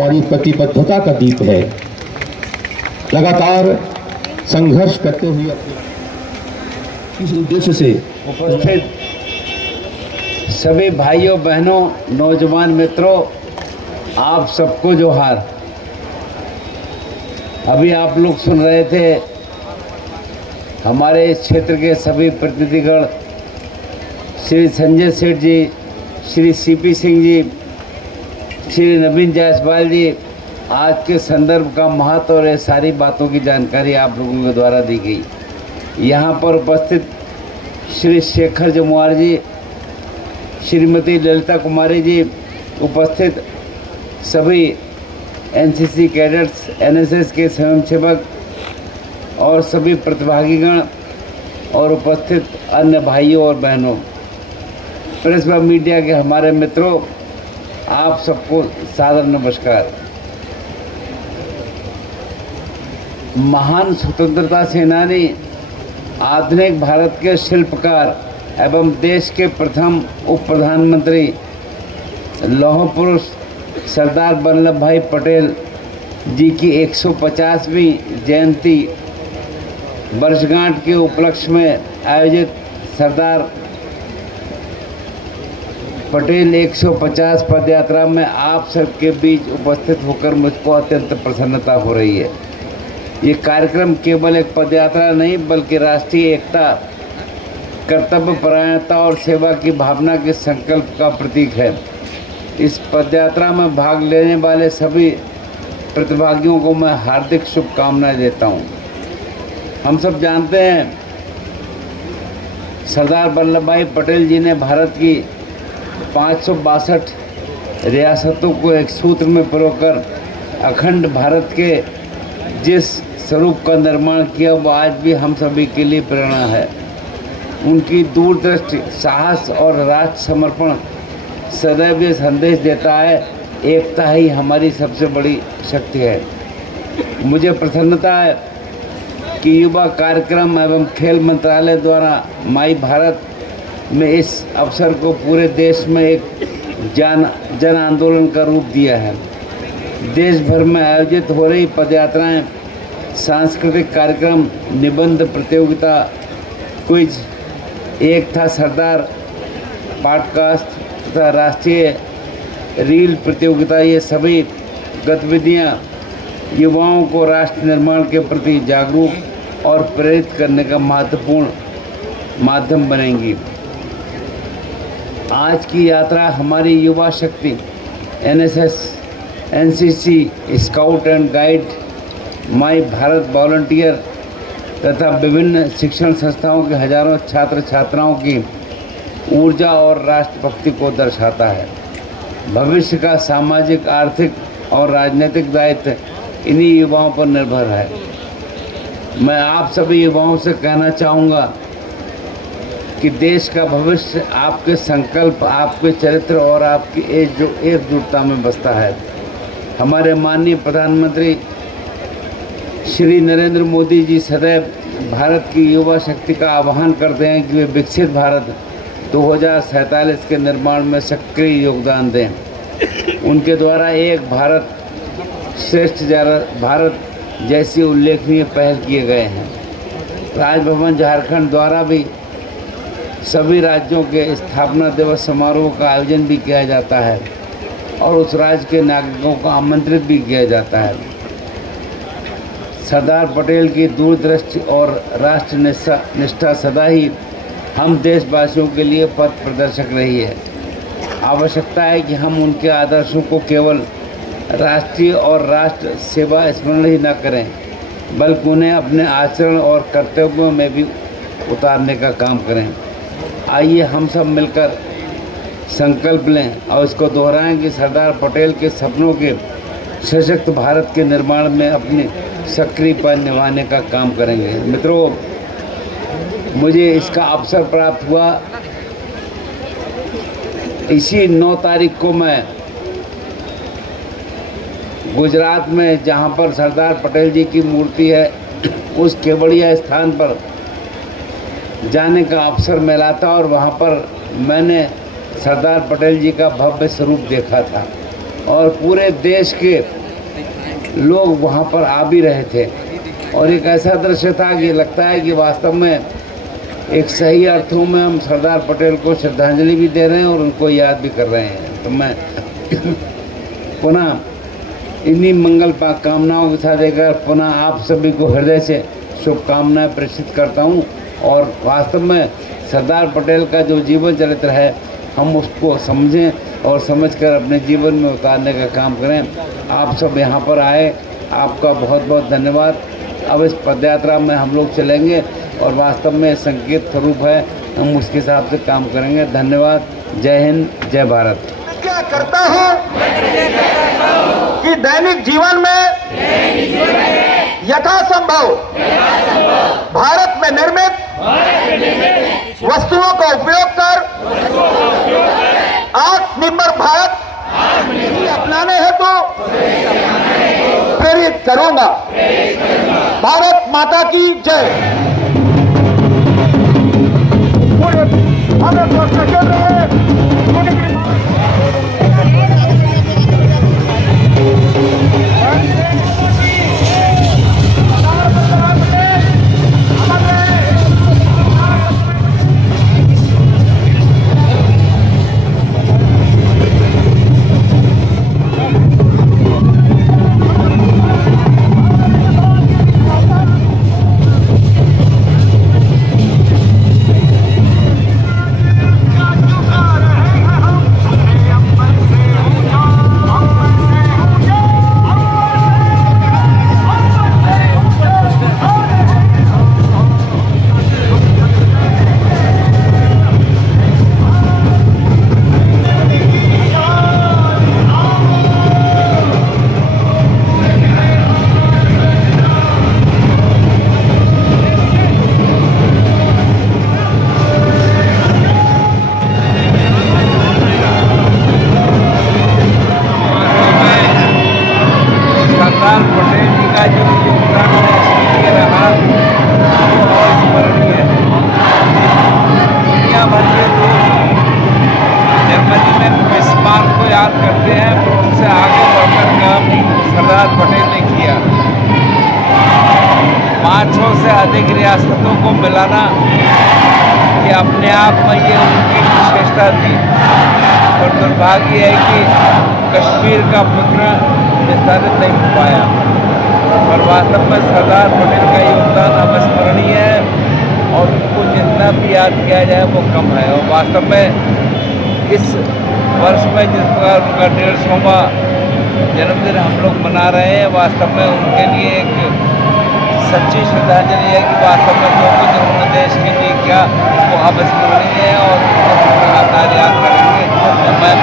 हमारी प्रतिबद्धता का दीप है। लगातार संघर्ष करते हुए इस उद्देश्य से उपस्थित सभी भाइयों बहनों नौजवान मित्रों, आप सबको जोहार। अभी आप लोग सुन रहे थे हमारे इस क्षेत्र के सभी प्रतिनिधिगण, श्री संजय सेठ जी, श्री सीपी सिंह जी, श्री नवीन जायसवाल जी, आज के संदर्भ का महत्व और ये सारी बातों की जानकारी आप लोगों के द्वारा दी गई। यहाँ पर उपस्थित श्री शेखर जमुआर जी, श्रीमती ललिता कुमारी जी, उपस्थित सभी एनसीसी कैडेट्स, एनएसएस के स्वयंसेवक और सभी प्रतिभागीगण और उपस्थित अन्य भाइयों और बहनों, प्रेस व मीडिया के हमारे मित्रों, आप सबको सादर नमस्कार। महान स्वतंत्रता सेनानी, आधुनिक भारत के शिल्पकार एवं देश के प्रथम उप प्रधानमंत्री लौह पुरुष सरदार वल्लभ भाई पटेल जी की 150वीं जयंती वर्षगांठ के उपलक्ष्य में आयोजित सरदार पटेल 150 पदयात्रा में आप सबके बीच उपस्थित होकर मुझको अत्यंत प्रसन्नता हो रही है। ये कार्यक्रम केवल एक पदयात्रा नहीं बल्कि राष्ट्रीय एकता, कर्तव्य परायणता और सेवा की भावना के संकल्प का प्रतीक है। इस पदयात्रा में भाग लेने वाले सभी प्रतिभागियों को मैं हार्दिक शुभकामनाएं देता हूं। हम सब जानते हैं सरदार वल्लभ भाई पटेल जी ने भारत की 562 रियासतों को एक सूत्र में पिरोकर अखंड भारत के जिस स्वरूप का निर्माण किया वो आज भी हम सभी के लिए प्रेरणा है। उनकी दूरदृष्टि, साहस और राष्ट्र समर्पण सदैव ये संदेश देता है, एकता ही हमारी सबसे बड़ी शक्ति है। मुझे प्रसन्नता है कि युवा कार्यक्रम एवं खेल मंत्रालय द्वारा माई भारत में इस अवसर को पूरे देश में एक जन आंदोलन का रूप दिया है। देश भर में आयोजित हो रही पदयात्राएं, सांस्कृतिक कार्यक्रम, निबंध प्रतियोगिता, क्विज, एक था सरदार पॉडकास्ट तथा राष्ट्रीय रील प्रतियोगिता, ये सभी गतिविधियां युवाओं को राष्ट्र निर्माण के प्रति जागरूक और प्रेरित करने का महत्वपूर्ण माध्यम बनेंगी। आज की यात्रा हमारी युवा शक्ति, NSS, NCC, scout and guide, my Bharat volunteer तथा विभिन्न शिक्षण संस्थाओं के हजारों छात्र छात्राओं की ऊर्जा और राष्ट्रभक्ति को दर्शाता है। भविष्य का सामाजिक, आर्थिक और राजनीतिक दायित्व इन्हीं युवाओं पर निर्भर है। मैं आप सभी युवाओं से कहना चाहूँगा कि देश का भविष्य आपके संकल्प, आपके चरित्र और आपकी एकजुटता में बसता है। हमारे माननीय प्रधानमंत्री श्री नरेंद्र मोदी जी सदैव भारत की युवा शक्ति का आह्वान करते हैं कि वे विकसित भारत 2047 के निर्माण में सक्रिय योगदान दें। उनके द्वारा एक भारत श्रेष्ठ भारत जैसी उल्लेखनीय पहल किए गए हैं। राजभवन झारखंड द्वारा भी सभी राज्यों के स्थापना दिवस समारोह का आयोजन भी किया जाता है और उस राज्य के नागरिकों को आमंत्रित भी किया जाता है। सरदार पटेल की दूरदृष्टि और राष्ट्र निष्ठा सदा ही हम देशवासियों के लिए पथ प्रदर्शक रही है। आवश्यकता है कि हम उनके आदर्शों को केवल राष्ट्रीय और राष्ट्र सेवा स्मरण ही न करें बल्कि उन्हें अपने आचरण और कर्तव्यों में भी उतारने का काम करें। आइए हम सब मिलकर संकल्प लें और इसको दोहराएं कि सरदार पटेल के सपनों के सशक्त भारत के निर्माण में अपनी सक्रिय पद निभाने का काम करेंगे। मित्रों, मुझे इसका अवसर प्राप्त हुआ। इसी 9 तारीख को मैं गुजरात में, जहां पर सरदार पटेल जी की मूर्ति है, उस केवड़िया स्थान पर जाने का अवसर मिला था और वहां पर मैंने सरदार पटेल जी का भव्य स्वरूप देखा था और पूरे देश के लोग वहाँ पर आ भी रहे थे और एक ऐसा दृश्य था कि लगता है कि वास्तव में एक सही अर्थों में हम सरदार पटेल को श्रद्धांजलि भी दे रहे हैं और उनको याद भी कर रहे हैं। तो मैं पुनः इन्हीं मंगल कामनाओं के साथ एक पुनः आप सभी को हृदय से शुभकामनाएं प्रेषित करता हूं और वास्तव में सरदार पटेल का जो जीवन चरित्र है हम उसको समझें और समझकर अपने जीवन में उतारने का काम करें। आप सब यहाँ पर आए, आपका बहुत बहुत धन्यवाद। अब इस पदयात्रा में हम लोग चलेंगे और वास्तव में संकेत स्वरूप है, हम उसके हिसाब से काम करेंगे। धन्यवाद। जय हिंद, जय भारत। क्या करता हूँ कि दैनिक जीवन में यथासंभव भारत में निर्मित वस्तुओं का उपयोग कर आत्मनिर्भर भारत अपनाने हेतु प्रेरित करूंगा। भारत माता की जय। सरदार पटेल जी का जो योगदान है रहा वो अविस्मरणीय है। दुनिया भर के लोग जर्मनी में बिस्मार्क को याद करते हैं, पर उनसे आगे बढ़कर काम सरदार पटेल ने किया। 500 से अधिक रियासतों को मिलाना ये अपने आप में ये उनकी विशेषता थी और दुर्भाग्य है कि कश्मीर का पुत्र विस्तारित नहीं हो पाया। और वास्तव में सरदार पटेल का योगदान अविस्मरणीय है और उनको जितना भी याद किया जाए वो कम है। और वास्तव में इस वर्ष में जिस प्रकार उनका 150वां जन्मदिन हम लोग मना रहे हैं, वास्तव में उनके लिए एक सच्ची श्रद्धांजलि है कि वास्तव में जो कुछ उन्होंने देश के लिए किया वो अविस्मरणीय है और उनको याद करेंगे। मैं